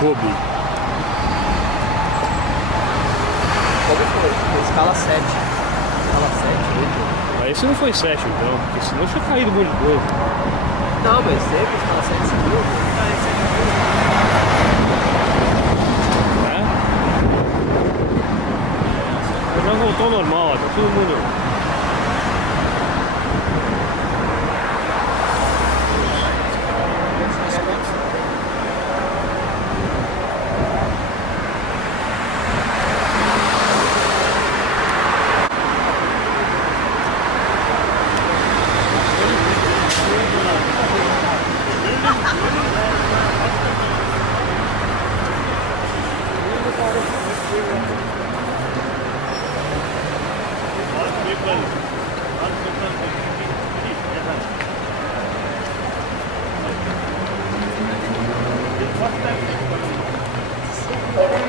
Kobe. Como foi? Escala 7. Escala 7, 8. Mas esse não foi 7 então, porque senão eu tinha caído um monte de coisa. Não, mas sempre escala 7 subiu. Né? Mas já voltou ao normal, ó, tá todo mundo. Thank you.